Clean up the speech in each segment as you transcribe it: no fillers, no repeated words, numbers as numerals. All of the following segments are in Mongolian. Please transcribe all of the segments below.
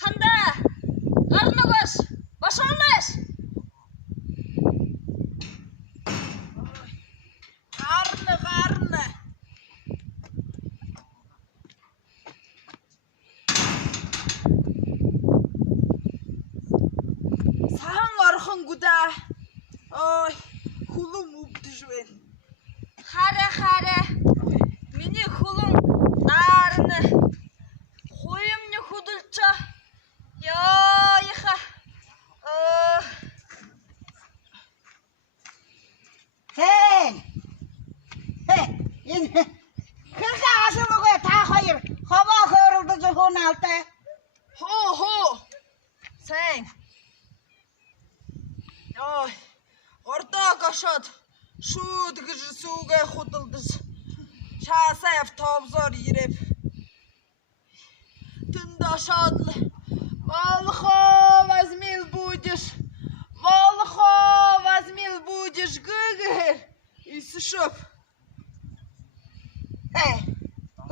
Ханда, гарны көш, башалаш. Гарны. Сахан орхон гуда. Ой, хулум өвдөжвэн. Харе. Миний хулун дарны. Хуймны худулча. Яаха. Энэ хэрэг асуугаа та хоёр ховоо хөөрөлдөж хуунаалтай. Хоо. Сайн. Ой, ордоо гашаад шүүд гэж сүгээ худалдаж. Шаасаа автобусоор ирэв. Тэнд ашаадл. Волхов возьмил будешь, гыгыр. И сшоп.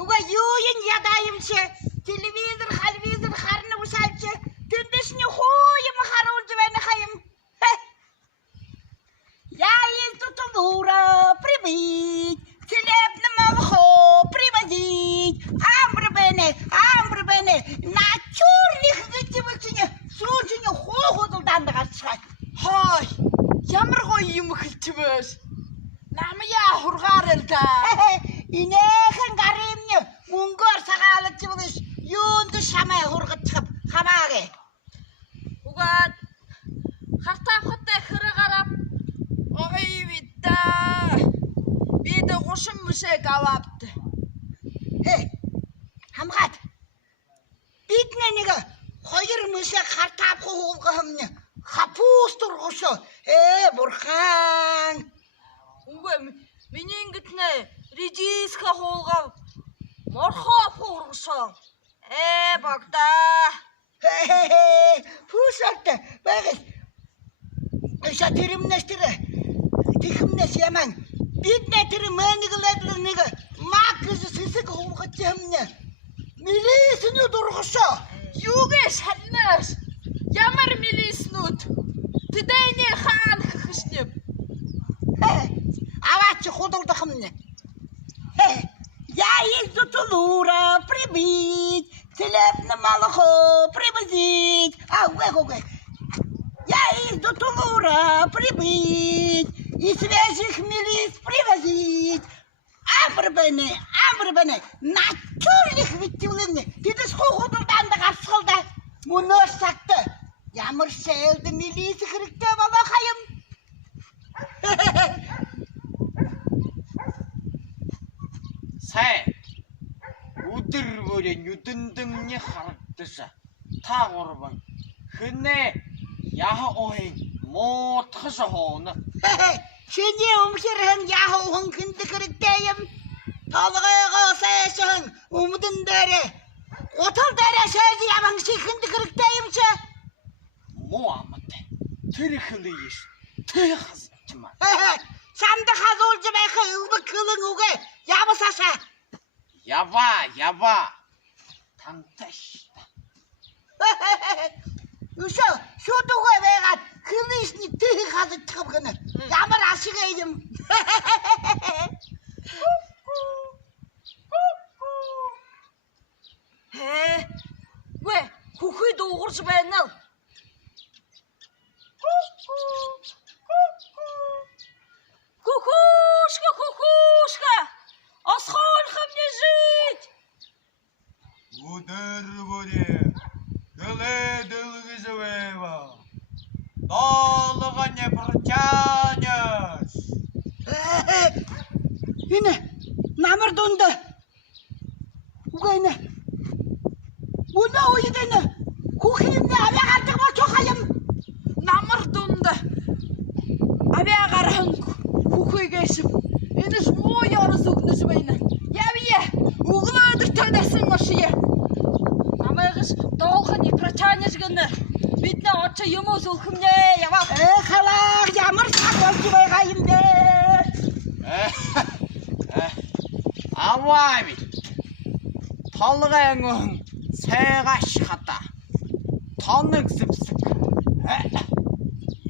Уга юуин ядаимче телевизор харны усалче тэндешний хууим харуулж байна хаим. Я из Тутулура прибыть, целебно молоко привозить. Амбрбене, на чурлих гитивчине, сужине хохотул дандагачхай. Хой, ямар гоё юм хэлчихвэш. Намяа хургаарэл та. Инехэн гаримны мөнгөөр сагаалж чивэш юунд шамаа хургачих хамаагээ. Угаад хартаахтай хэрэг гарав. Ой вида. Бид гушин мөшөө гаваад. Хамгаад. Бид нэг хоёр мөшөө хартаах хуугахмны хапустур гошо. Бурхан. Угаа миний ингэтнэ редиска хуугав. Морхоо хургшоо. Багта. Пушарт багс. Эша тэрэмнэстэр тэхэмнэс яман. Биднэ тэр мэниглэдэр нэг макс сэсэг хургаж юмнэ. Милисэний дургшоо. Юугээ шалнаас. Ямар милиснүүд. Тэдэний хаан хэхшнэв. Аваач худалдахмны. Я из Тутулура прибыть, целебно молоко привозить. Я из Тутулура прибыть и свежих мелис привозить. Амбрбене, на чурлих витивлывны. Ты да хохотулдан да гарсгалда. Мунос сакты. Ямар шэлдэ мелис хэрэгтэй болоо хаям. Сайн. Өдөр бүрийн нүдэндэмний харагдаж та гурван хэнэ яха оhin муутгаш хоона. Шиний өмшөрөн яхуухан хиндэг хэрэгтэй юм. Толгойгоо сайшин өмдөн дээрээ утал дээрээ шээж яман шиг хиндэг хэрэгтэй юм чи. Муу амтай. Тэр хэлээш. Тэ хасчмаа. Самда хазуулж байхаа өвг хөлөн үгээ явасаашаа. Ява. Танташ. Үсөө шүдүгээ байгаад хөлөөсний тэг хазчих гэнэ. Ямар ашиг юм. Вэ, хөхөй дуугарч байна уу? Кукушка. Осхолхом не жить. Өдөр бүрийн гэлэдэлгэжвэва. Долго не протянешь. Энэ намар дунд. Үгэнэ. Үнэ үйдэнэ. Хүүхнэмнээ аваагадаг бол чухаям. Намар дунд. Авяагаар хүүхийгээш. Энэс муу ярас өгнөс байна. Явъя. Өглөөдөр танасан машия. Намайгс доолхны протянэж гэнэ. Бидний очо юмос өлхмнэ яваа. Халаа ямар цаг болж байгаа юм бэ? Аваави. Толгойн сайгаш хата. таныг зэвсэг.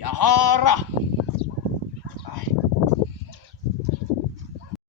Яара.